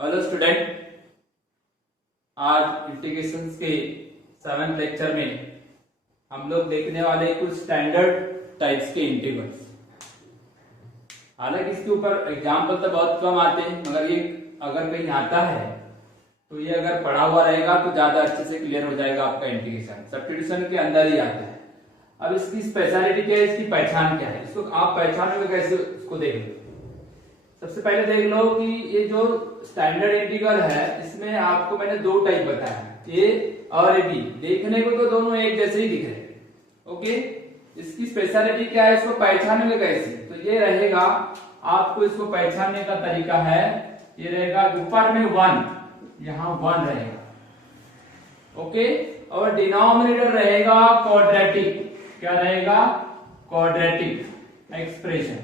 Hello student, आज integration के 7th lecture में हम लोग देखने वाले कुछ स्टैंडर्ड टाइप्स के इंटीग्रल्स। हालांकि इसके ऊपर एग्जाम्पल तो बहुत कम आते हैं, मगर ये अगर कहीं आता है तो ये अगर पढ़ा हुआ रहेगा तो ज्यादा अच्छे से क्लियर हो जाएगा आपका इंटीग्रेशन। सब्स्टिट्यूशन के अंदर ही आता है। अब इसकी स्पेशलिटी क्या है, इसकी पहचान क्या है, इसको आप पहचानोगे कैसे, उसको देख लो। सबसे पहले देख लो कि ये जो स्टैंडर्ड इंटीग्रल है इसमें आपको मैंने दो टाइप बताया, ए और बी। देखने को तो दोनों एक जैसे ही दिख रहे हैं, ओके। इसकी स्पेशलिटी क्या है, इसको पहचानोगे कैसे, तो ये रहेगा आपको इसको पहचानने का तरीका है, ये रहेगा ऊपर में 1, यहाँ 1 रहेगा, ओके। और डिनोमिनेटर रहेगा क्वाड्रेटिक। क्या रहेगा? Quadratic expression.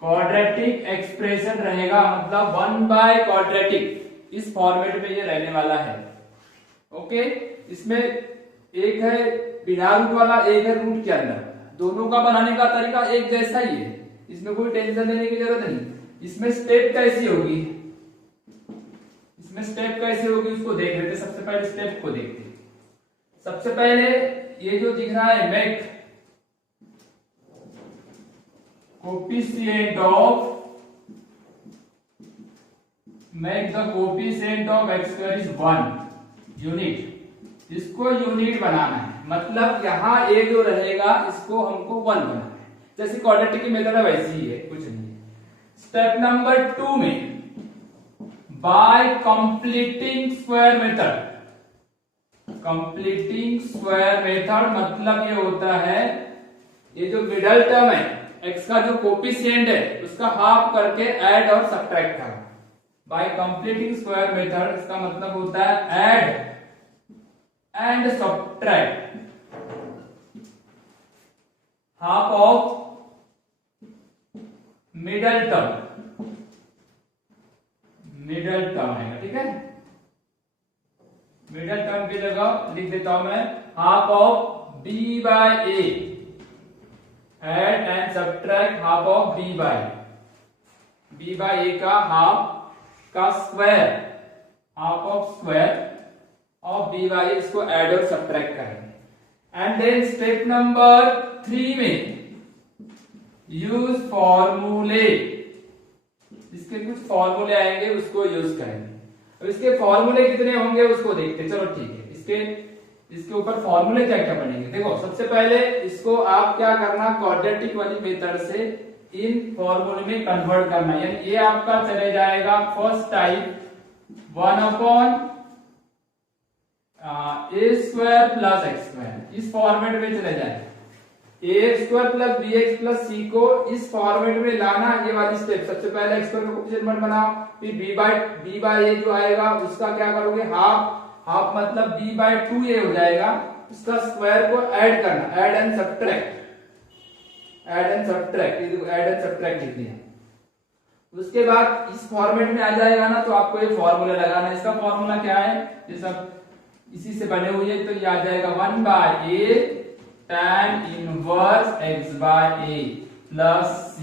क्वाड्रेटिक एक्सप्रेशन रहेगा, मतलब 1/क्वाड्रेटिक। इस फॉर्मेट में ये रहने वाला है, ओके। इसमें एक है बिना रूट वाला, एक है रूट के अंदर। दोनों का बनाने का तरीका एक जैसा ही है, इसमें कोई टेंशन लेने की जरूरत नहीं। इसमें स्टेप कैसी होगी, इसमें स्टेप कैसे होगी उसको देख लेते। सबसे पहले स्टेप को देखते हैं। सबसे पहले ये जो दिख रहा है make coefficient of x square is 1 unit. इसको यूनिट बनाना है, मतलब यहाँ ए जो रहेगा इसको हमको 1 बनाना है। जैसे क्वाड्रेटिक की मेथड है वैसी ही है, कुछ नहीं है। स्टेप नंबर 2 में bye completing square method. Completing square method मतलब ये होता है, ये जो मिडल टर्म है x का जो कोफिशिएंट है उसका हाफ करके ऐड और सब्ट्रैक्ट करना। बाय कंप्लीटिंग स्क्वायर मेथड इसका मतलब होता है add and subtract half of middle term. Middle term आएगा, ठीक है। मिडल टर्म की जगह लिख देता हूं मैं half of b by a, add and subtract half of b by a का हाफ का square, half of square of b by a, इसको ऐड और सब्ट्रैक्ट करेंगे। एंड देन स्टेप नंबर 3 में यूज फॉर्मूले। इसके कुछ फॉर्मूले आएंगे, उसको यूज करेंगे। अब इसके फॉर्मूले कितने होंगे उसको देखते। चलो ठीक है, इसके ऊपर फॉर्मूले क्या क्या बनेंगे। देखो, सबसे पहले इसको आप क्या करना, क्वाड्रेटिक वाली मेथड से इन फॉर्मूले में कन्वर्ट करना। यानी ये आपका चले जाएगा first type 1/a² plus x², इस फॉर्मेट में चले जाएगा। a² plus bx plus c को इस फॉर्मेट में लाना, ये वाली स्टेप। सबसे पहले x² का कोएफिशिएंट बनाओ, फिर b बाय a जो आएगा उसका क्या करोगे, हाफ मतलब b/2a हो जाएगा। उसका स्क्वायर को ऐड करना, ऐड एंड सब्ट्रैक्ट लिख दिया। उसके बाद इस फॉर्मेट में आ जाएगा ना, तो आपको ये फॉर्मूला लगाना है। इसका फॉर्मूला क्या है, ये सब इसी से बने हुए हैं, तो ये आ जाएगा 1/a tan inverse x/a plus c।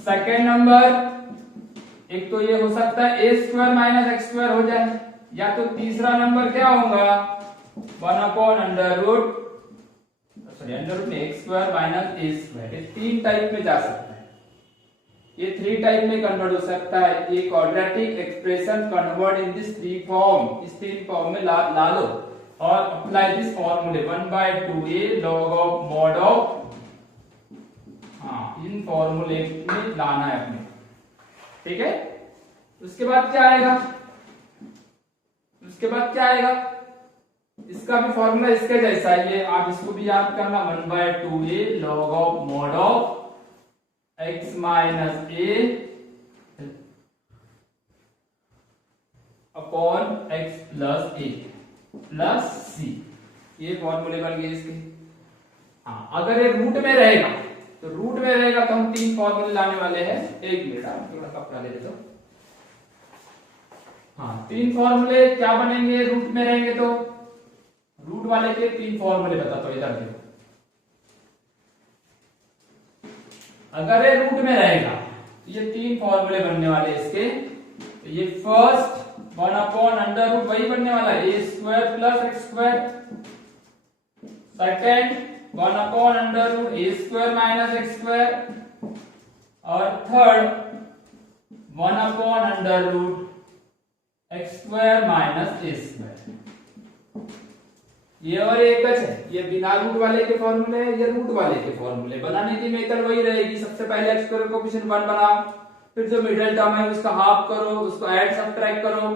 Second number, एक तो ये हो सकता है a² माइनस x² हो जाए, या तो तीसरा नंबर क्या होगा 1/√, x² माइनस a²। ये 3 टाइप में जा सकता है, ये 3 टाइप में कन्वर्ट हो सकता है। ये quadratic expression convert in this 3 form, इस 3 फॉर्म में ला लो और अप्लाई दिस फॉर्मूले 1/2a log of mod of, इन फॉर्मूले में लाना है अपने, ठीक है। उसके बाद क्या आएगा, इसका भी फॉर्मूला इसके जैसा है, ये आप इसको भी याद करना 1/2a log of mod of x minus a upon x plus a plus c। ये फॉर्मूले बन गए इसके। अगर ये रूट में रहेगा तो हम 3 फॉर्मूले लाने वाले हैं। एक मिनट, आप थोड़ा कपड़ा ले लेते हो। 3 फॉर्मूले क्या बनेंगे रूट में रहेंगे, तो रूट वाले के 3 फॉर्मूले बताता हूं, इधर देखो। अगर ये रूट में रहेगा तो ये 3 फॉर्मूले बनने वाले हैं इसके। तो ये फर्स्ट 1 अपॉन अंडर रूट वही बनने वाला है a square plus x square, second 1 upon under root a square minus x square, और third 1 upon under root x square minus a square. ये और एक बच है, ये बिना रूट वाले के फॉर्मूले है, ये रूट वाले के फॉर्मूले। बनाने की मेथड वही रहेगी, सबसे पहले एक्स स्क्वायर कोएफिशिएंट 1 बनाओ, फिर जो मिडिल टर्म है उसका हाफ करो, उसको ऐड सब्ट्रैक्ट करो,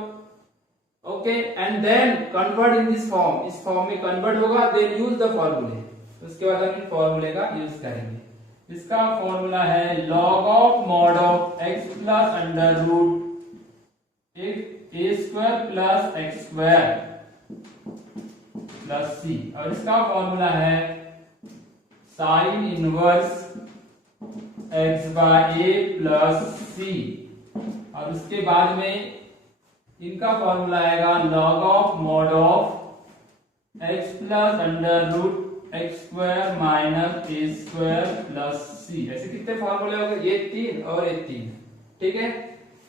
okay, and then convert in this form, इस फॉर्म में कन्वर्ट होगा, देन यूज द फॉर्मूले। उसके बाद हम फॉर्मूले का यूज करेंगे। इसका फॉर्मूला है log of mod of x plus under root a square plus x square plus C, और इसका फॉर्मूला है sine inverse x by a plus C, और उसके बाद में इनका फॉर्मूला आएगा log of mod of x plus under root x square minus a square plus C. ऐसे कितने फॉर्मूले हो गए? ये 3 और ये 3, ठीक है,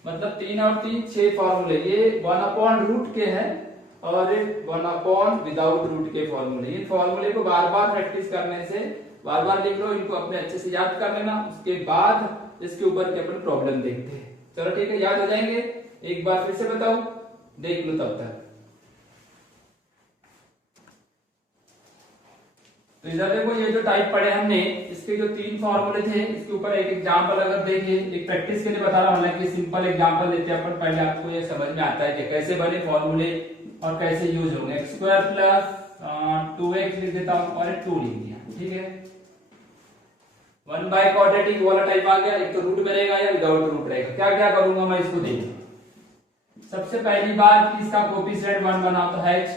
मतलब 3 और 3 6 फॉर्मूले। ये 1 अपॉन रूट के हैं और 1 अपॉन विदाउट रूट के फॉर्मूले। इन फॉर्मूले को बार बार प्रैक्टिस करने से, बार बार लिख लो, इनको अपने अच्छे से याद कर लेना, उसके बाद इसके ऊपर के अपन प्रॉब्लम देखते हैं। चलो ठीक है, याद हो जाएंगे, एक बार फिर से बताओ, देख लो तब तक। तो इधर देखो, ये जो टाइप पढ़े हमने, इसके जो 3 फॉर्मूले थे, इसके ऊपर एक एग्जांपल अगर देखिए, एक प्रैक्टिस के लिए बता रहा हूं, हालांकि सिंपल एग्जांपल लेते हैं अपन, पहले आपको ये समझ में आता है कि कैसे बने फॉर्मूले और कैसे यूज होंगे। एक्स स्क्वायर प्लस 2x लिख देता हूं और 2 लिख दिया, ठीक है। 1 बाय क्वाड्रेटिक वाला टाइप आ गया, एक तो रूट मिलेगा या विदाउट रूट रहेगा। क्या क्या करूंगा मैं इसको देखिए। सबसे पहली बात, इसका कोएफिशिएंट 1 बनाओ, तो h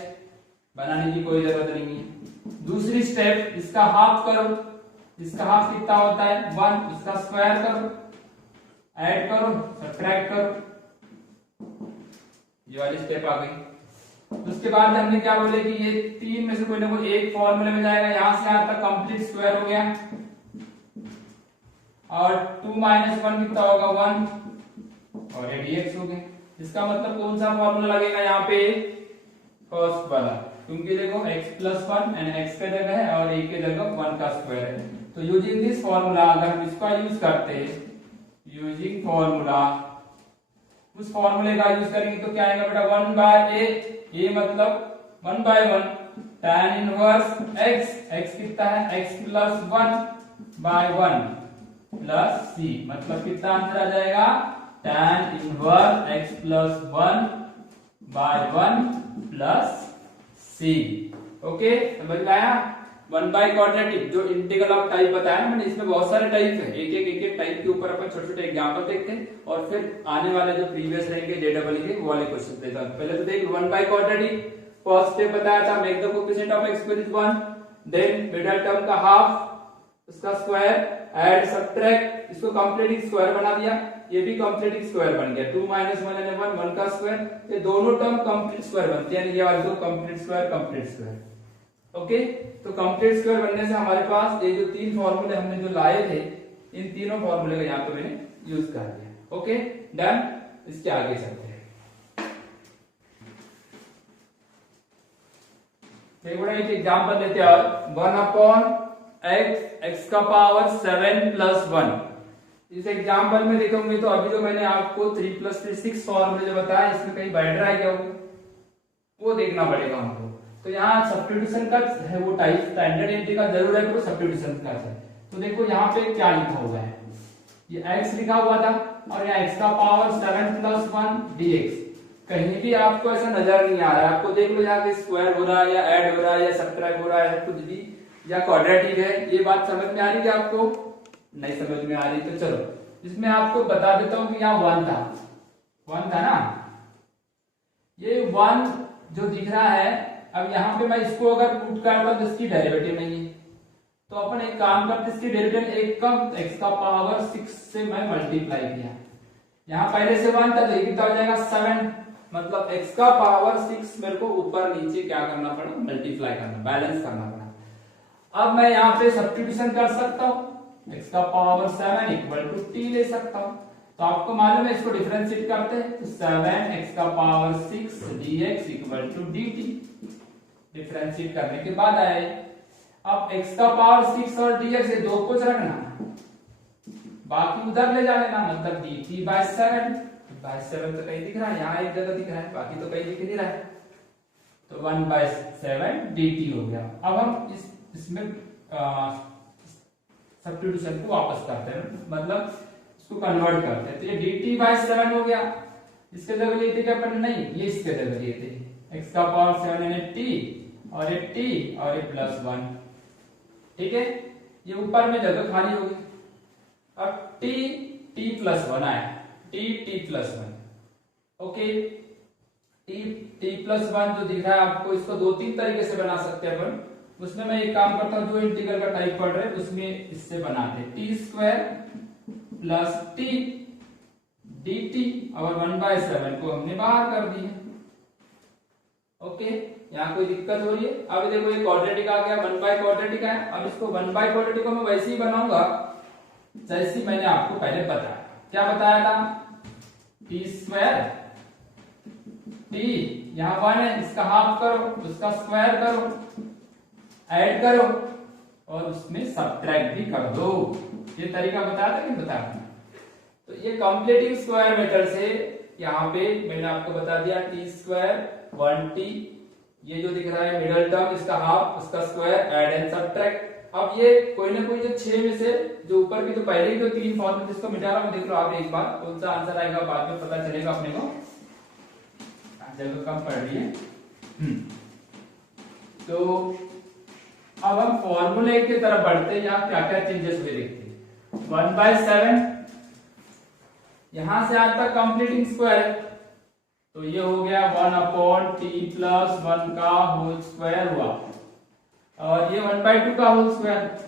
बनाने की कोई जरूरत नहीं है। दूसरी स्टेप, इसका हाफ करो, इसका हाफ कितना होता है 1, उसका स्क्वायर करो, ऐड करो, सब्ट्रैक्ट करो, ये वाली स्टेप आ गई। उसके बाद हमने क्या बोले कि ये 3 में से कोई ना कोई एक फॉर्मूले में जाएगा, यहां से यहां तक कंप्लीट स्क्वायर हो गया, और 2 माइनस 1 कितना होगा 1, और ये dx हो गया। इसका मतलब कौन सा फॉर्मूला लगेगा यहाँ पे? फर्स्ट वाला, क्योंकि देखो x प्लस 1 एंड x का जगह है और a के जगह 1 का स्क्वायर है। तो यूजिंग दिस फॉर्मूला, अगर हम इसका यूज करते हैं, यूजिंग फॉर्मूला, उस फॉर्मूले का यूज करेंगे तो क्या आएगा बेटा 1 बाय a मतलब 1 by 1 tan inverse x, x कितना है x plus 1 by 1 plus c, मतलब कितना आंसर आ जाएगा tan inverse x plus 1 by 1 plus c। Okay, समझ में आया? 1 बाय क्वाड्रेटिक जो इंटीग्रल ऑफ टाइप बताया ना मैंने, इसमें बहुत सारे टाइप है, एक टाइप के ऊपर अपन छोटे छोटे एग्जांपल देखते हैं और फिर आने वाले जो प्रीवियस रहेंगे जेडबल के वो वाले क्वेश्चन देता हूं। पहले तो देख 1 बाय क्वाड्रेटिक, फर्स्ट स्टेप बताया था, make the coefficient of x is 1, then middle term का हाफ, उसका स्क्वायर, ऐड सब्ट्रैक्ट, इसको कंप्लीटिंग स्क्वायर बना दिया, ये भी कंप्लीटिंग स्क्वायर बन गया, 2 माइनस 1 यानी 1, 1 का स्क्वायर, ये दोनों टर्म कंप्लीट स्क्वायर बनते हैं, यानी ये वाले दो कंप्लीट स्क्वायर। ओके, तो कंप्लीट स्क्वायर बनने से हमारे पास ये जो 3 फॉर्मूले हमने जो लाए थे, इन तीनों फॉर्मूले का यहाँ पे मैंने यूज कर दिया। ओके डन, इसके आगे चलते हैं। देखो एक एग्जांपल लेते हैं, 1 अपॉन x का पावर 7 प्लस 1। इस एग्जांपल में देखोगे तो अभी जो मैंने आपको 3 प्लस 3 6 फॉर्मूले जो बताया, इसमें कहीं बैठ रहा है क्या वो देखना पड़ेगा हमको। तो यहाँ सब्स्टिट्यूशन का है वो टाइप, स्टैंडर्ड एंट्री का जरूर है, तो सब्स्टिट्यूशन का है। तो देखो यहाँ पे क्या लिखा हुआ है, ये x लिखा हुआ था और यहाँ x का पावर 7 प्लस 1 dx। कहीं भी आपको ऐसा नजर नहीं आ रहा है, आपको देख लो यहाँ पे स्क्वायर हो रहा है या ऐड हो रहा है या सब्ट्रैक्ट हो रहा है, कुछ भी, या क्वाड्रेटिक है, ये बात समझ में आ रही है आपको? नहीं समझ में आ रही तो चलो इसमें आपको बता देता हूं कि यहाँ 1 था ना, ये 1 जो दिख रहा है, अब यहाँ पे मैं इसको अगर पुट करता हूं तो इसकी डेरिवेटिव नहीं है, तो अपन एक काम करते, इसकी डेरिवेटिव एक कम x का पावर 6 से मैं मल्टीप्लाई किया, यहाँ पहले से 1 था तो ये कितना हो जाएगा 7, मतलब x का पावर 6 मेरे को ऊपर नीचे क्या करना पड़ा, मल्टीप्लाई करना, बैलेंस करना पड़ा। अब मैं यहाँ पे सब्स्टिट्यूशन कर सकता हूँ, x का पावर 7 इक्वल टू t ले सकता हूँ। तो आपको मालूम है इसको डिफरेंशिएट करते हैं तो 7x का power 6 dx equal to dt differentiate करने के बाद आए। अब x का पावर 6 और dx ये दो कुछ रखना, बाकी उधर ले जा लेना, मतलब dt बाय 7 तो कहीं दिख रहा है, यहाँ एक जगह दिख रहा है, बाकी तो कहीं दिख नहीं रहा है, तो 1/7 dt हो गया। अब हम इसमें सब्स्टिट्यूशन को वापस करते हैं, मतलब इसको कन्वर्ट करते हैं, तो ये dt/7 हो गया। इसके जगह लिए थे क्या अपन, नहीं ये इसके जगह लिए थे x का पावर 7 यानी t और ये t और ये +1, ठीक है, ये ऊपर में जगह खाली होगी। अब t+1 आया, t+1, ओके, t+1 जो दिख रहा है आपको, इसको दो तीन तरीके से बना सकते हैं अपन। उसमें मैं एक काम करता हूं, जो इंटीग्रल का टाइप पढ़ रहे हैं उसमें इससे बनाते हैं, t² प्लस t dt और 1/7 को हमने बाहर कर दिया, ओके। यहाँ कोई दिक्कत हो रही है? अब देखो ये क्वाड्रेटिक आ गया, 1/क्वाड्रेटिक है। अब इसको 1/क्वाड्रेटिक को मैं वैसे ही बनाऊंगा जैसे मैंने आपको पहले बताया। क्या बताया था? t², t यहाँ 1 है, इसका हाफ करो, उसका स्क्वायर करो, ऐड करो और उसमें सब्ट्रैक्ट भी कर दो। ये तरीका बताया था कि बताया? तो ये कंप्लीटिंग स्क्वायर मेथड से यहाँ पे मैंने आपको बता दिया t², 1t, ये जो दिख रहा है मिडल टर्म, इसका हाफ, उसका स्क्वायर, ऐड एंड सब्ट्रैक्ट। अब ये कोई ना कोई जो 6 में से जो ऊपर की तो पहले ही जो 3 फॉर्मूले जिसको मिटा रहा हूं, देख लो आप एक बार, कौन सा आंसर आएगा बाद में पता चलेगा अपने को, जगह कम पड़ रही है। तो अब हम फॉर्मूले की तरफ बढ़ते हैं, यहाँ क्या क्या चेंजेस हुए देखते हैं। 1/7 यहां से आज तक कंप्लीटिंग स्क्वायर, तो ये हो गया 1/t+1 का होल स्क्वायर हुआ, और ये 1/2 का होल स्क्वायर,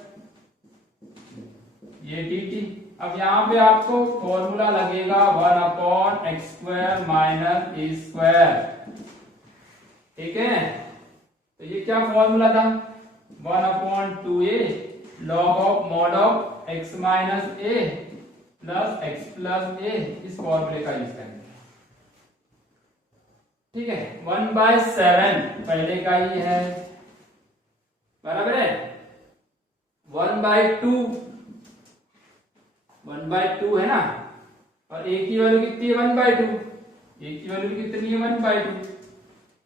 ये dt। अब यहाँ पे आपको फॉर्मूला लगेगा 1/x² माइनस a², ठीक है। तो ये क्या फॉर्मूला था? 1/2a log of mod of x minus a plus x plus a, इस फॉर्मूले का यूज करेंगे, ठीक है। 1/7 पहले का ही है, बराबर है। 1/2 है ना, और a की वैल्यू कितनी है? 1/2, a की वैल्यू कितनी है? 1/2,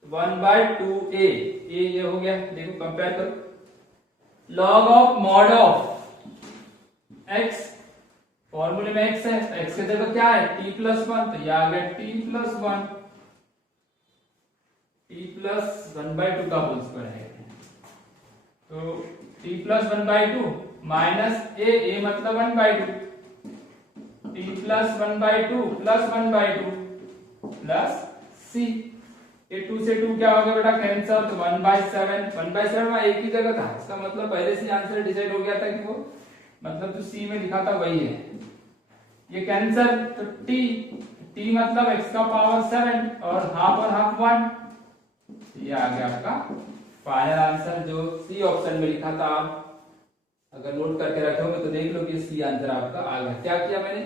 1/2a, ये हो गया, देखो कंपेयर करो। Log of mod of x, फॉर्मूले में x है, तो x की जगह क्या है? t+1, तो ये आ गया t+1, t+1/2 का होल स्क्वायर है, तो t+1/2 माइनस a मतलब 1/2, t+1/2 प्लस 1/2 प्लस c, ये 2 से 2 क्या हो गया बेटा? कैंसिल, तो 1/7 में एक ही जगह था, इसका मतलब पहले से आंसर डिसाइड हो गया था कि वो मतलब जो सी में लिखा था वही है। ये कैंसिल, तो t मतलब x का पावर 7 और हाफ 1, ये आ गया आपका फाइनल आंसर जो सी ऑप्शन में लिखा था। आप अगर नोट करके रखे होंगे तो देख लो कि सी आंसर आपका आ गया। क्या किया मैंने?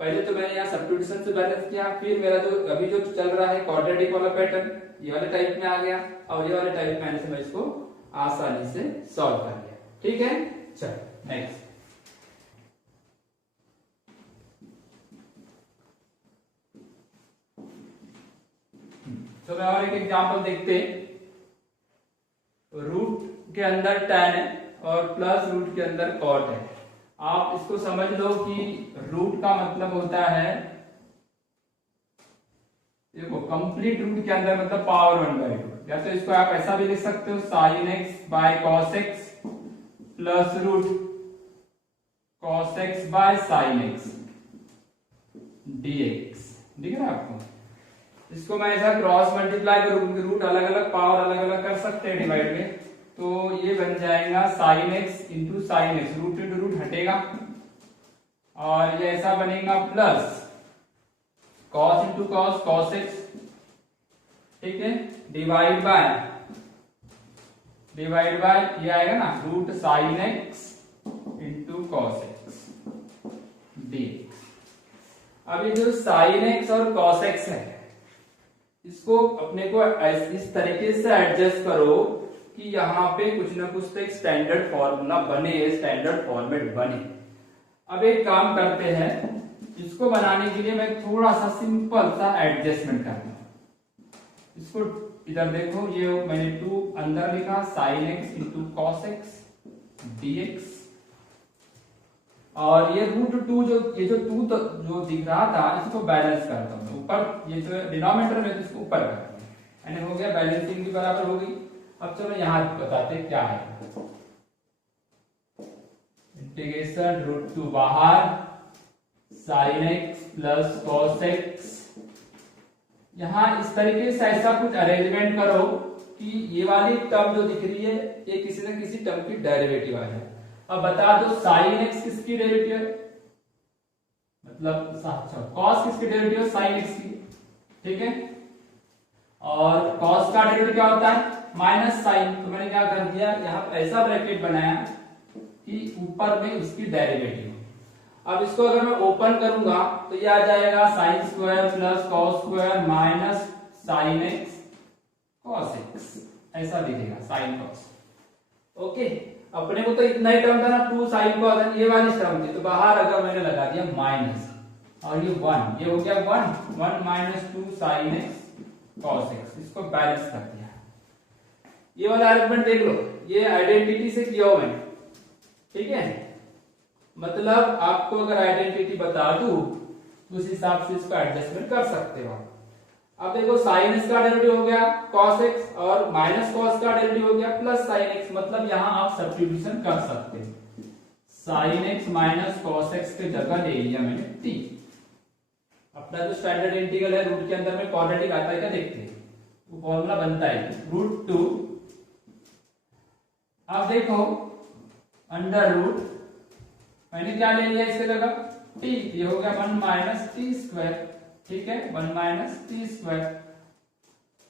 पहले तो मैंने यहाँ सब्स्टिट्यूशन से बैलेंस किया, फिर मेरा जो अभी जो चल रहा है क्वाड्रेटिक वाला पैटर्न, ये वाले टाइप में आ गया, और ये वाले टाइप में आने से मैं इसको आसानी से सॉल्व कर लिया, ठीक है। चलो नेक्स्ट, तो मैं और एक एग्जांपल देखते हैं। रूट के अंदर tan है और प्लस रूट के अंदर cot है। आप इसको समझ लो कि रूट का मतलब होता है, देखो कंप्लीट रूट के अंदर मतलब पावर 1/2, या तो इसको आप ऐसा भी लिख सकते हो sin x by cos x plus root cos x by sin x dx, दिख रहा है आपको? इसको मैं ऐसा क्रॉस मल्टीप्लाई करूंगी, रूट अलग अलग पावर अलग अलग कर सकते हैं डिवाइड में, तो ये बन जाएगा sin x into sine x, root into root हटेगा, और ये ऐसा बनेगा plus cos into cos cos x, ठीक है, डिवाइड बाय ये आएगा ना root sin x into cos x dx। अब ये जो साइन एक्स और कॉस एक्स है, इसको अपने को इस तरीके से एडजस्ट करो कि यहाँ पे कुछ ना कुछ तो एक स्टैंडर्ड फॉर्मूला बने, स्टैंडर्ड फॉर्मेट बने। अब एक काम करते हैं, इसको बनाने के लिए मैं थोड़ा सा सिंपल सा एडजस्टमेंट करता हूं। इसको इधर देखो, ये मैंने 2 अंदर लिखा, sine x into cos x dx, और ये √2 जो ये जो 2 तो जो दिख रहा था, इसको बैलेंस करता हूं ऊपर, ये जो डिनोमिनेटर में इसको ऊपर करता हूं, यानी हो गया बैलेंसिंग भी बराबर हो गई। अब चलो यहां बताते क्या है। इंटीग्रेशन √2 बाहर, sine x plus cos x, यहां इस तरीके से ऐसा कुछ अरेंजमेंट करो कि ये वाली टर्म जो दिख रही है ये किसी न किसी टर्म की डेरिवेटिव आ जाए। अब बता दो साइन एक्स किसकी डेरिवेटिव है, मतलब अच्छा कॉस किसकी डेरिवेटिव है, साइन एक्स की, ठीक है। और कॉस का डेरिवेटिव क्या होता है, माइनस साइन, तो मैंने क्या कर दिया, यहाँ ऐसा ब्रैकेट बनाया कि ऊपर में उसकी डेरिवेटिव। अब इसको अगर मैं ओपन करूंगा तो ये आ जाएगा sine square plus cos square minus sine x cos x, ऐसा दिखेगा साइन कॉस। ओके, अपने को तो इतना ही टर्म था ना, 2 साइन कॉस, ये वाली टर्म थी, तो बाहर अगर मैंने लगा दिया माइनस, और ये 1, ये हो गया 1 minus 2 sine x cos x, इसको बैलेंस कर दिया। ये वाला आर्गुमेंट देख लो, ये आइडेंटिटी से किया हुआ मैंने, ठीक है। मतलब आपको अगर आइडेंटिटी बता दूं तो उस हिसाब से इसको एडजस्टमेंट कर सकते हो। अब देखो साइन एक्स का डेरिवेटिव हो गया कॉस एक्स, और माइनस कॉस का डेरिवेटिव हो गया प्लस साइन एक्स, मतलब यहां आप सब्स्टिट्यूशन कर सकते हैं। Sign x minus cos x के जगह ले लिया मैंने टी। अपना जो स्टैंडर्ड इंटीग्रल है रूट के अंदर में क्वाड्रेटिक आता है क्या, देखते हैं, वो फॉर्मूला बनता है √2। अब देखो अंडर रूट, मैंने क्या ले लिया इसके जगह टी, ये हो गया 1 माइनस टी स्क्वायर, ठीक है, 1 माइनस टी स्क्वायर।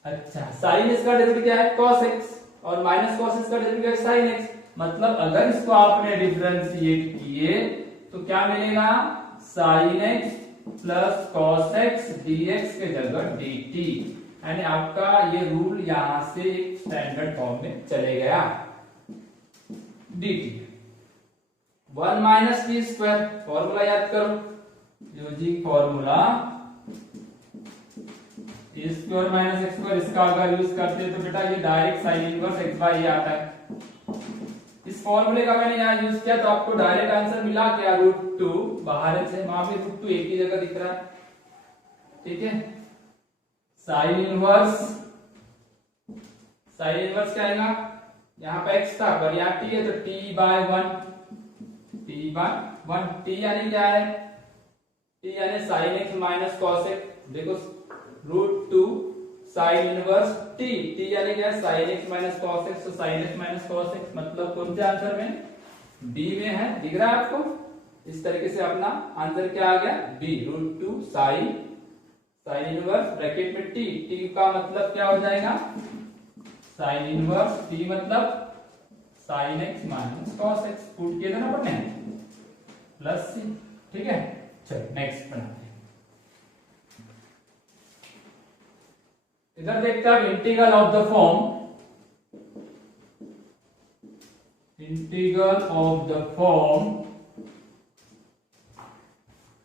अच्छा, साइन इसका डेरिवेटिव क्या है, कॉस एक्स, और माइनस कॉस इसका डेरिवेटिव है साइन एक्स, मतलब अगर इसको आपने डिफरेंशिएट किए तो क्या मिलेगा, sine x plus cos x dx के जगह dt, यानी आपका ये रूल यहां से एक स्टैंडर्ड फॉर्म में चले गया, dt 1 minus t square, formula याद करो, using formula a square minus x square, इसका अगर यूज करते हैं तो बेटा ये direct sine inverse x by a आता है। इस फॉर्मूले का मैंने यहाँ यूज किया तो आपको डायरेक्ट आंसर मिला क्या, √2, बाहर से वहां भी √2 एक ही जगह दिख रहा है, ठीक है। साइन इनवर्स क्या आएगा, यहाँ पे x था पर यहाँ t है तो t बाय 1, t यानी क्या है, t यानी sine x minus cos x, देखो √2 साइन इनवर्स t यानी क्या है, sine x minus cos x, तो sine x minus cos x, मतलब कौन से आंसर में, b में है, दिख रहा है आपको। इस तरीके से अपना आंसर क्या आ गया, b √2 साइन इनवर्स ब्रैकेट में t का मतलब क्या हो जाएगा, साइन इनवर्स t मतलब sign x minus cos x, put किया था ना अपने प्लस c, ठीक है। चलो नेक्स्ट बनाते हैं, इधर देखते हैं इंटीग्रल ऑफ द फॉर्म,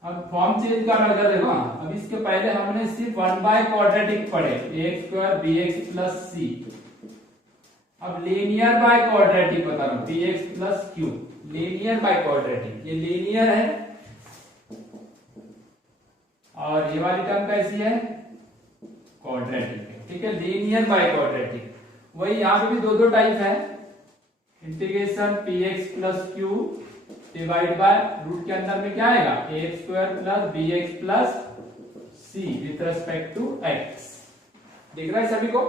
अब फॉर्म चेंज करना, इधर देखो, अब इसके पहले हमने सिर्फ 1 बाय क्वाड्रेटिक पढ़े, a square bx plus c, अब लीनियर बाय क्वाड्रेटिक बता रहा हूं, px plus q, linear by quadratic, ये लीनियर है, और ये वाली टर्म कैसी है, क्वाड्रेटिक है, ठीक है, लीनियर बाय क्वाड्रेटिक। वही यहाँ पे भी दो टाइप है, integration px plus q divide by root के अंदर में क्या आएगा, a square plus bx plus c with respect to x, दिख रहा है सभी को,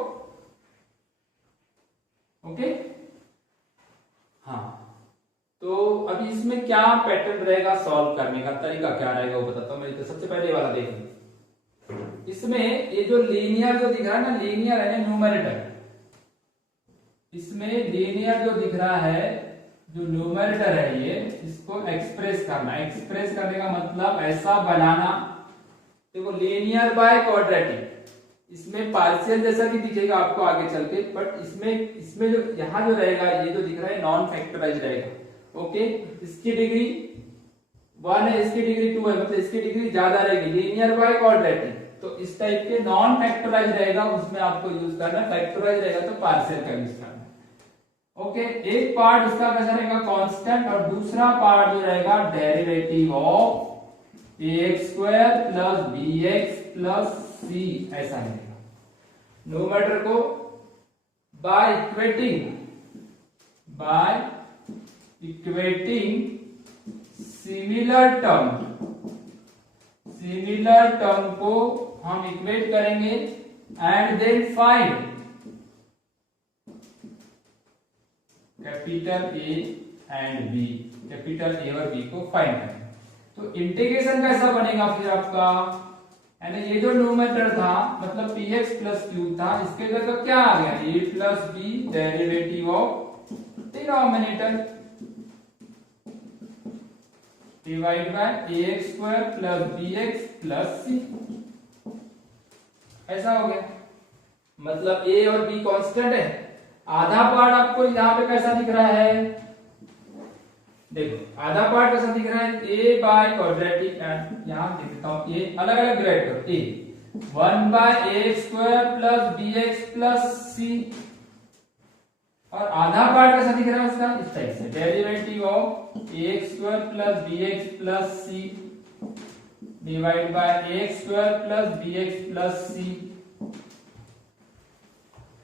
ओके। हाँ, तो अभी इसमें क्या पैटर्न रहेगा, सॉल्व करने का तरीका क्या रहेगा वो बताता हूं मैं। तो सबसे पहले वाला देखिए, इसमें ये जो लीनियर जो दिख रहा है ना, लीनियर है न्यूमरेटर, इसमें लीनियर जो दिख रहा है, जो न्यूमरेटर है ये, इसको एक्सप्रेस करना, एक्सप्रेस करने का मतलब ऐसा बनाना देखो लीनियर बाय क्वाड्रेटिक, इसमें पार्शियल जैसा भी दिखेगा आपको आगे चल के, बट इसमें जो यहाँ जो रहेगा ये जो दिख रहा है नॉन फैक्टराइज रहेगा। ओके, इसकी डिग्री 1 है, इसकी डिग्री 2 है, मतलब इसकी डिग्री ज्यादा रहेगी। लीनियर बाय क्वाड्रेटिक तो इस टाइप के नॉन फैक्टराइज रहेगा, उसमें आपको यूज करना। फैक्टराइज रहेगा तो पार्शियल का यूज करना। ओके, एक पार्ट इसका कैसा रहेगा कांस्टेंट, और दूसरा पार्ट जो रहेगा derivative of ax square plus bx plus c ऐसा रहेगा। न्यूमरेटर को बाय इक्वेटिंग सिमिलर टर्म को हम इक्वेट करेंगे and then find capital A and B, capital A और B को फाइंड करेंगे। तो इंटीग्रेशन कैसा बनेगा फिर आपका, यानी ये जो न्यूमरेटर था मतलब px प्लस q था, इसके जगह क्या आ गया a plus b derivative of denominator divide by ax square plus bx plus c, ऐसा हो गया। मतलब a और b कांस्टेंट है। आधा पार्ट आपको यहाँ पे कैसा दिख रहा है, देखो आधा पार्ट कैसा दिख रहा है, a बाय क्वाड्रेटिक, एंड यहां देख देता हूं a अलग अलग ग्रेड करो, a 1 by a square plus bx plus c, और आधा पार्ट कैसा दिख रहा है उसका इस टाइप से, derivative of a square plus bx plus c divide by a square plus bx plus c।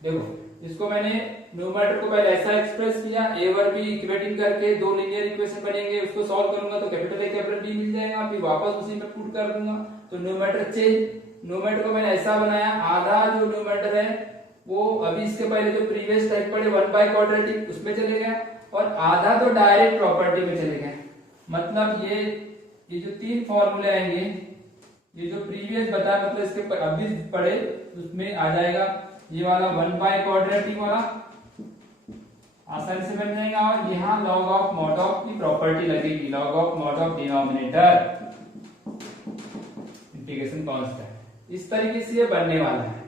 देखो इसको मैंने न्यूमरेटर को पहले ऐसा एक्सप्रेस किया, a और b इक्वेटिंग करके दो लीनियर इक्वेशन बनेंगे, उसको सॉल्व करूंगा तो कैपिटल A कैपिटल B मिल जाएगा, फिर वापस उसी में पुट कर दूंगा। तो न्यूमरेटर चेंज, न्यूमरेटर को मैंने ऐसा बनाया, आधा जो न्यूमरेटर है वो अभी इसके पहले जो प्रीवियस टाइप पढ़े 1 बाय क्वाड्रेटिक उसमें चले गया, और आधा तो डायरेक्ट प्रॉपर्टी में चले गए। मतलब ये जो तीन फॉर्मूले आएंगे, ये जो प्रीवियस बताया मतलब इसके अभी पढ़े उसमें आ जाएगा, ये वाला 1 बाय क्वाड्रेटिक वाला आसानी से बन जाएगा, और यहाँ लॉग ऑफ मॉड ऑफ की प्रॉपर्टी लगेगी, log of mod of denominator integration constant. इस तरीके से ये बनने वाला है।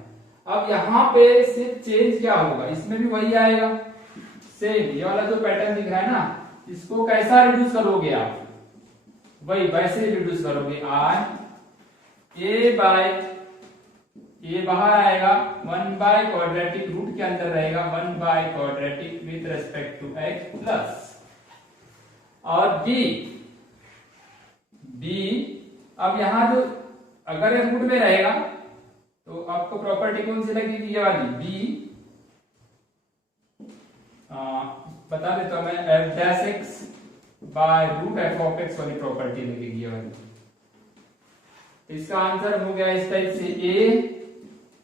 अब यहाँ पे सिर्फ चेंज क्या होगा, इसमें भी वही आएगा सेम, ये वाला जो पैटर्न दिख रहा है ना, इसको कैसा रिड्यूस करोगे आप, वही वैसे ही रिड्यूस करोगे। a बाय ये बाहर आएगा 1 बाय क्वाड्रेटिक, रूट के अंदर रहेगा 1 by quadratic with respect to x plus, और b अब यहां जो अगर ये रूट में रहेगा तो आपको प्रॉपर्टी कौन सी लगेगी, ये वाली b, बता देता हूं मैं, f dash x by root f of x वाली प्रॉपर्टी लगेगी ये वाली। इसका आंसर हो गया इस टाइप से, a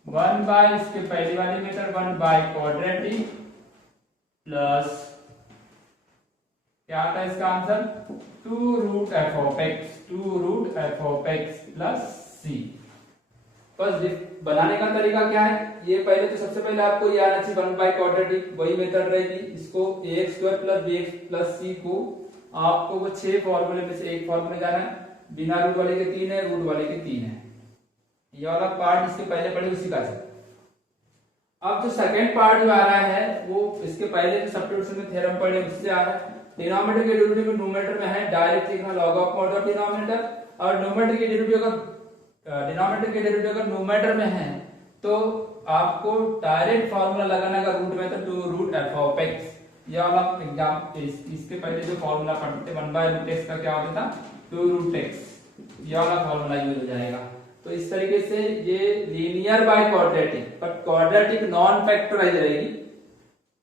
1 बाय इसके पहली वाली मेथड 1 बाय क्वाड्रेटिक प्लस क्या आता है इसका answer 2 root f of x plus c। बस बनाने का तरीका क्या है, ये पहले तो सबसे पहले आपको ये आना चाहिए 1 बाय क्वाड्रेटिक, वही मेथड रहेगी। इसको ax square plus bx plus c को आपको वो 6 फॉर्मूले में से एक फॉर्मूले जाना है, बिना रूट वाले के 3 है, रूट वाले के 3 है। ये वाला पार्ट इसके पहले पढ़े उसी का है। अब जो सेकंड पार्ट जो आ रहा है वो इसके पहले जो सब्स्टिट्यूशन में थ्योरम पढ़े उससे आ रहा है। डिनोमिनेटर के डेरिवेटिव न्यूमरेटर में है, डायरेक्ट लिखना log of mod of denominator, और न्यूमरेटर के डेरिवेटिव अगर न्यूमरेटर में है तो आपको डायरेक्ट फार्मूला लगाना का रूट में, तो 2 रूट f ऑफ x। ये वाला एग्जाम इसके पहले जो फार्मूला पढ़ते 1 बाय रूट x का क्या होता था 2 रूट x, ये वाला फार्मूला यूज हो जाएगा। तो इस तरीके से ये लीनियर बाय क्वाड्रेटिक, पर क्वाड्रेटिक नॉन फैक्टराइज रहेगी,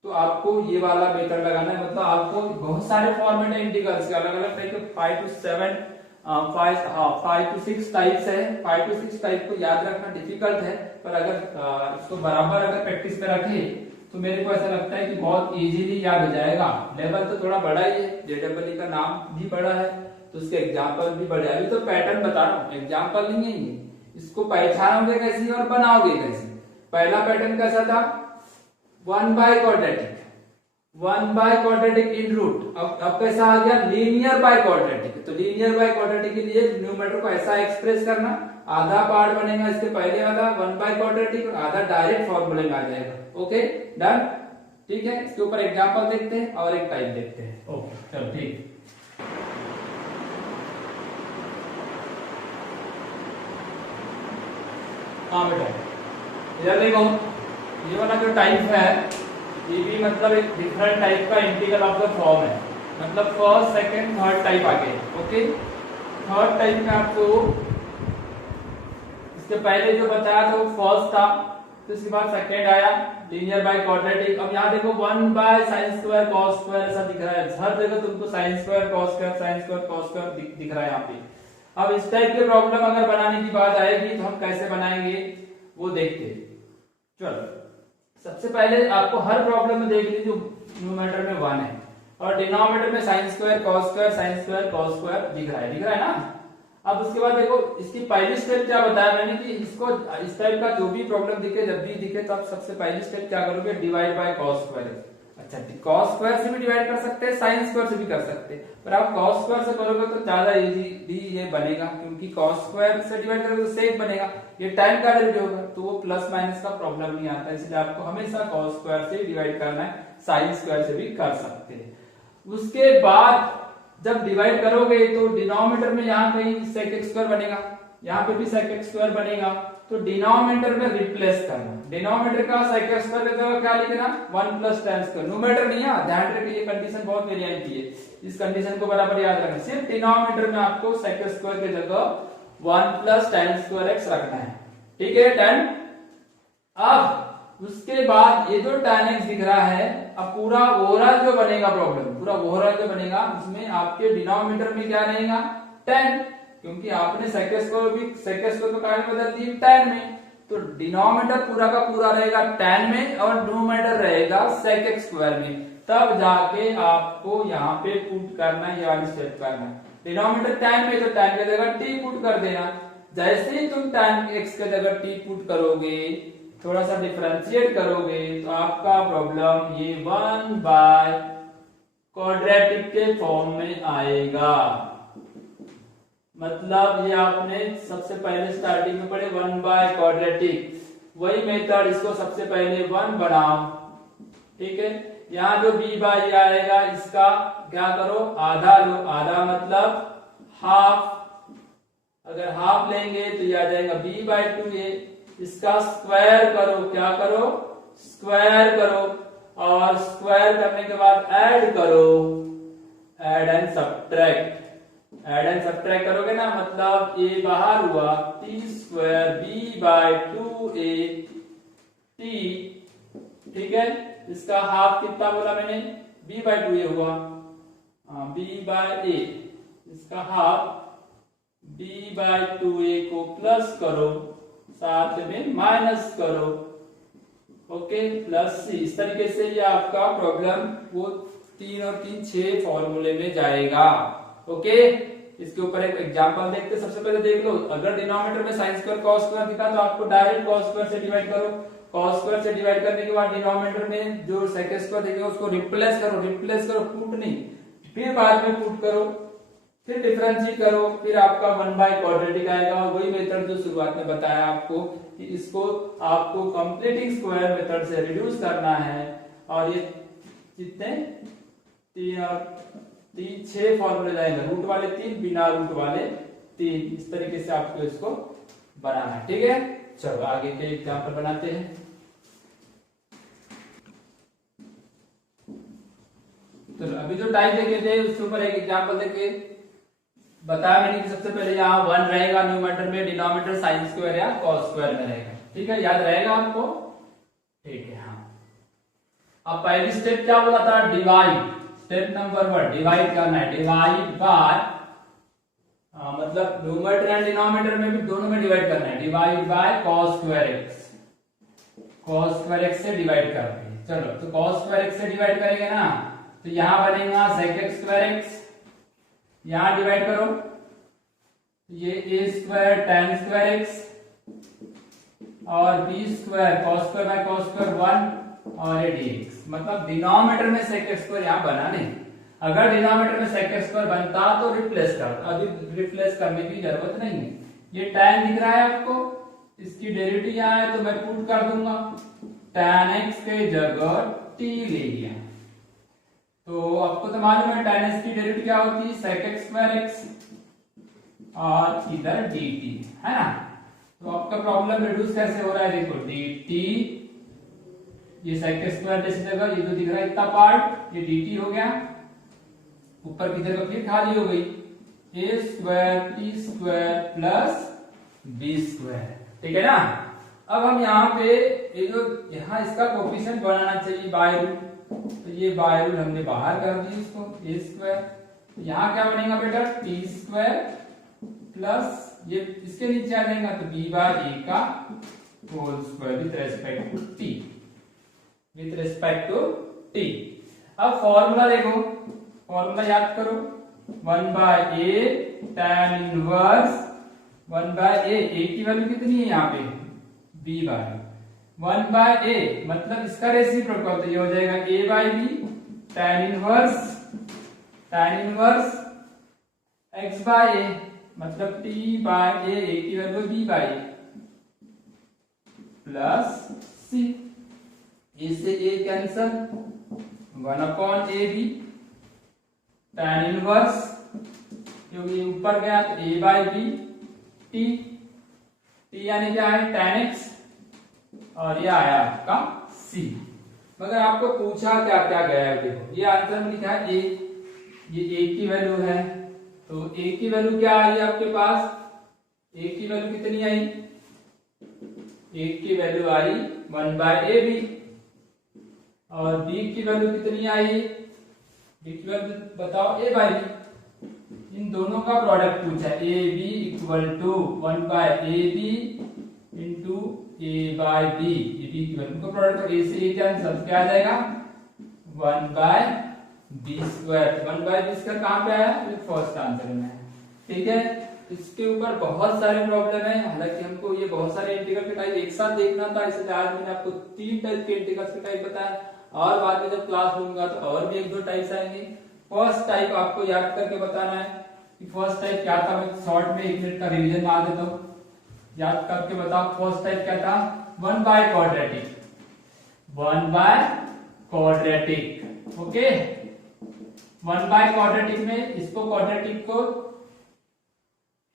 तो आपको ये वाला मेथड लगाना है। मतलब आपको बहुत सारे फॉर्मेट है इंटीग्रल्स के, अलग अलग टाइप के 5 to 7 5 to 6 टाइप्स है। 5 to 6 टाइप को याद रखना डिफिकल्ट है, पर अगर इसको बराबर अगर प्रैक्टिस में रखे तो मेरे को ऐसा लगता है कि बहुत इजीली याद हो जाएगा। लेवल तो थोड़ा बड़ा ही है, जेडब्ल्यू का नाम भी बड़ा है तो उसके एग्जाम्पल भी बड़े। अभी तो पैटर्न बता रहा हूँ, एग्जाम्पल नहीं है ये। इसको पहचानोगे कैसे और बनाओगे कैसे। पहला पैटर्न कैसा था 1 by quadratic, 1 by quadratic in root. अब कैसा आ गया लीनियर बाय क्वाड्रेटिक। तो लीनियर बाय क्वाड्रेटिक के लिए न्यूमरेटर को ऐसा एक्सप्रेस करना आधा पार्ट बनेगा इसके पहले वाला 1/क्वाड्रेटिक और आधा डायरेक्ट फॉर्मूले में आ जाएगा। ओके डन, ठीक है। इसके ऊपर एग्जांपल देखते हैं और एक टाइप देखते हैं। ओके चलो ठीक। हाँ बेटा इधर देखो, ये वाला जो टाइप है ये भी मतलब एक डिफरेंट टाइप का इंटीग्रल ऑफ द फॉर्म है, मतलब फर्स्ट सेकंड थर्ड टाइप आ गए। ओके थर्ड टाइप में आपको इसके पहले जो बताया था वो फर्स्ट था, तो इसके बाद सेकंड आया लीनियर बाय क्वाड्रेटिक। अब यहाँ देखो 1/sin² cos² ऐसा दिख रहा है, हर जगह तुमको sin² cos² cos² दिख रहा है यहाँ पे। अब इस टाइप के प्रॉब्लम अगर बनाने की बात आएगी तो हम कैसे बनाएंगे वो देखते हैं। चलो सबसे पहले आपको हर प्रॉब्लम में देख लीजिए न्यूमरेटर में 1 है और डिनोमिनेटर में sin² cos² दिख रहा है ना। अब उसके बाद देखो इसकी पहली स्टेप क्या बताया मैंने कि इसको इस टाइप का जो भी प्रॉब्लम दिखे जब भी दिखे तो आप सबसे पहली स्टेप क्या करोगे, डिवाइड बाय cos²। अच्छा cos² से भी डिवाइड कर सकते हैं, sin² से भी कर सकते हैं, पर आप cos² से करोगे तो ज्यादा इजीली ये बनेगा क्योंकि cos² से डिवाइड करोगे तो सेक बनेगा, ये टाइम का डेरिवेटिव होगा तो वो प्लस माइनस का प्रॉब्लम नहीं आता, इसलिए आपको हमेशा cos² से डिवाइड करना है, sin² से भी कर सकते हैं। उसके बाद जब डिवाइड करोगे तो डिनोमिनेटर में यहाँ कहीं sec² बनेगा, यहाँ पे भी sec² बनेगा, तो डिनोमिनेटर में रिप्लेस करना, डिनोमिनेटर का sec² की जगह क्या लिखना 1 + tan²। न्यूमरेटर नहीं है, ध्यान रखिए ये कंडीशन बहुत मेरी आई थी, इस कंडीशन को बराबर याद रखना। सिर्फ डिनोमिनेटर में आपको sec² की जगह 1 + tan²x रखना है, ठीक है डन। अब उसके बाद ये जो tan x दिख रहा है, अब पूरा ओवरऑल जो बनेगा प्रॉब्लम, पूरा ओवरऑल जो बनेगा उसमें आपके डिनोमिनेटर में क्या रहेगा tan, क्योंकि आपने sec² को कारण बदल दी tan में, तो डिनोमिनेटर पूरा का पूरा रहेगा tan में और न्यूमरेटर रहेगा sec² में। तब जाके आपको यहाँ पे पुट करना है, ये वाली स्टेप करना है। डिनोमिनेटर tan में तो tan की जगह t पुट कर देना, जैसे ही तुम tan x की जगह t पुट करोगे थोड़ा सा डिफरेंशिएट करोगे तो आपका प्रॉब्लम ये 1/क्वाड्रेटिक के फॉर्म में आएगा। मतलब ये आपने सबसे पहले स्टार्टिंग में पढ़े 1/क्वाड्रेटिक, वही मेथड, इसको सबसे पहले 1 बनाओ, ठीक है। यहाँ जो b/a आएगा इसका क्या करो, आधा लो, आधा मतलब हाफ, अगर हाफ लेंगे तो ये आ जाएगा b/2a, इसका स्क्वायर करो, क्या करो स्क्वायर करो, और स्क्वायर करने के बाद ऐड करो, add and subtract, add and subtract करोगे ना, मतलब a बाहर हुआ t² b/2a t, ठीक है। इसका हाफ कितना बोला मैंने, b/2a हुआ, b/a, इसका हाफ b/2a को प्लस करो, साथ में माइनस करो, ओके प्लस c। इस तरीके से ये आपका प्रॉब्लम वो 3 और 3 6 फॉर्मूले में जाएगा। ओके इसके ऊपर एक एग्जांपल देखते हैं। सबसे पहले देख लो, अगर डिनोमिनेटर में sin² cos² दिखा तो आपको डायरेक्ट cos² से डिवाइड करो, cos² से डिवाइड करने के बाद डिनोमिनेटर में जो sec² दिखेगा उसको रिप्लेस करो, पुट नहीं, फिर बाद में पुट करो, फिर डिफरेंशिएट करो, फिर आपका 1/क्वाड्रेटिक आएगा। वही मेथड जो शुरुआत में बताया आपको कि इसको आपको कंप्लीटिंग स्क्वायर मेथड से रिड्यूस करना है, और ये कितने 3 और 3 6 फॉर्मूले जाएंगे, रूट वाले 3, बिना रूट वाले 3, इस तरीके से आपको इसको बनाना है, ठीक है। चलो आगे के एग्जांपल बनाते हैं। तो अभी जो टाइप देखे थे उसके ऊपर एक एग्जांपल देखे, बताया मैंने कि सबसे पहले यहाँ 1 रहेगा न्यूमरेटर में, डिनोमिनेटर sin² या cos² में रहेगा, ठीक है, याद रहेगा आपको, ठीक है। हाँ अब पहली स्टेप क्या बोला था, डिवाइड, स्टेप नंबर 1 डिवाइड करना है, डिवाइड बाय, मतलब न्यूमरेटर एंड डिनोमिनेटर में भी दोनों में डिवाइड करना है, डिवाइड बाय cos²x, cos² से डिवाइड करते हैं। चलो तो cos² से डिवाइड करेंगे ना, तो यहां बनेगा sec²x, यहां डिवाइड करो, ये a² tan²x और b² cos² 1 और ये dx, मतलब डिनोमिनेटर में sec² यहां बना नहीं, अगर डिनोमिनेटर में sec² बनता तो रिप्लेस कर, अभी रिप्लेस करने की जरूरत नहीं है, ये tan दिख रहा है आपको, इसकी डेरिवेटिव यहाँ है तो मैं पुट कर दूंगा, tan x के जगह t ले लिया। तो आपको तो मालूम है tan x की डेरिवेटिव क्या होती है, sec x स्क्वायर x और इधर dt है ना। तो आपका प्रॉब्लम रिड्यूस कैसे हो रहा है, देखो dt, ये sec x स्क्वायर जैसी जगह ये जो दिख रहा है इतना पार्ट ये dt हो गया, ऊपर की जगह फिर खाली हो गई, a square t square plus b square, ठीक है ना। अब हम यहाँ पे ये जो यहाँ इसका कोफिशिएंट बनाना चाहिए बाय रूट, तो ये बाय रूट हमने बाहर कर दी इसको, a स्क्वायर, तो यहाँ क्या बनेगा बेटा t स्क्वायर प्लस ये इसके नीचे आ जाएगा तो b बाय a का whole square with respect to t, with respect to t। अब फॉर्मूला देखो, फॉर्मूला याद करो, 1 by a tan inverse 1 by a की वैल्यू कितनी है यहाँ पे b बाय 1 बाय a, मतलब इसका रेसिप्रोकल तो ये हो जाएगा a by b tan inverse x by a, मतलब t बाय a की value b by a plus c, a से a cancel, 1 upon a b tan inverse, क्योंकि ये ऊपर गया तो a by b t, t यानी क्या है tan x और ये आया आपका c। मगर आपको पूछा क्या क्या गया है, देखो ये आंसर में लिखा है a, ये a की वैल्यू है, तो a की वैल्यू क्या आई आपके पास, a की वैल्यू कितनी आई, a की वैल्यू आई 1 बाय a b, और b की वैल्यू कितनी आई, b की वैल्यू बताओ a बाय b, इन दोनों का प्रोडक्ट पूछा है, A B equal to 1 by A B into A by B, ये बी की वैल्यू का प्रोडक्ट, ए से ए कैंसिल, क्या आ जाएगा 1 by B square, 1 by B square कहाँ पे आया, ये फर्स्ट आंसर में है, ठीक है। इसके ऊपर बहुत सारे प्रॉब्लम है, हालांकि हमको ये बहुत सारे इंटीग्रल के टाइप एक साथ देखना था, इसलिए आज मैंने आपको 3 टाइप के इंटीग्रल्स के टाइप बताया, और बाद में जब क्लास लूंगा तो और भी 1-2 टाइप्स आएंगे। फर्स्ट टाइप आपको याद करके बताना है कि फर्स्ट टाइप क्या था, मैं शॉर्ट में 1 मिनट का रिवीजन मार देता हूं, याद करके बताओ। फर्स्ट टाइप क्या था, 1 by quadratic, 1 by quadratic, okay. 1 by quadratic में इसको क्वाड्रेटिक को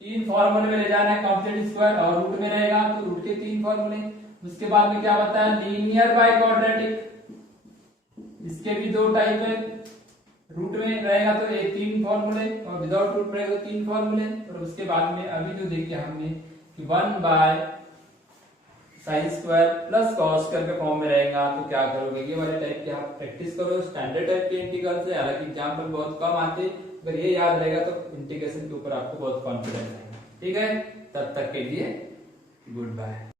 3 फॉर्मूले में ले जाना है, कंप्लीट स्क्वायर और रूट में रहेगा तो रूट के 3 फॉर्मूले। उसके बाद में क्या बताया, लीनियर बाय क्वाड्रेटिक, इसके भी 2 टाइप है, रूट में रहेगा तो ये 3 फॉर्मूले और विदाउट रूट रहेगा तो 3 फॉर्मूले। और उसके बाद में अभी जो देखिए हमने कि 1 by sine square plus cos square के फॉर्म में रहेगा तो क्या करोगे, ये वाले टाइप के आप प्रैक्टिस करो, स्टैंडर्ड टाइप के इंटीग्रल से, हालांकि एग्जाम्पल बहुत कम आते, अगर ये याद रहेगा तो इंटीग्रेशन के ऊपर आपको बहुत कॉन्फिडेंस आएगा, ठीक है। तब तक के लिए गुड बाय।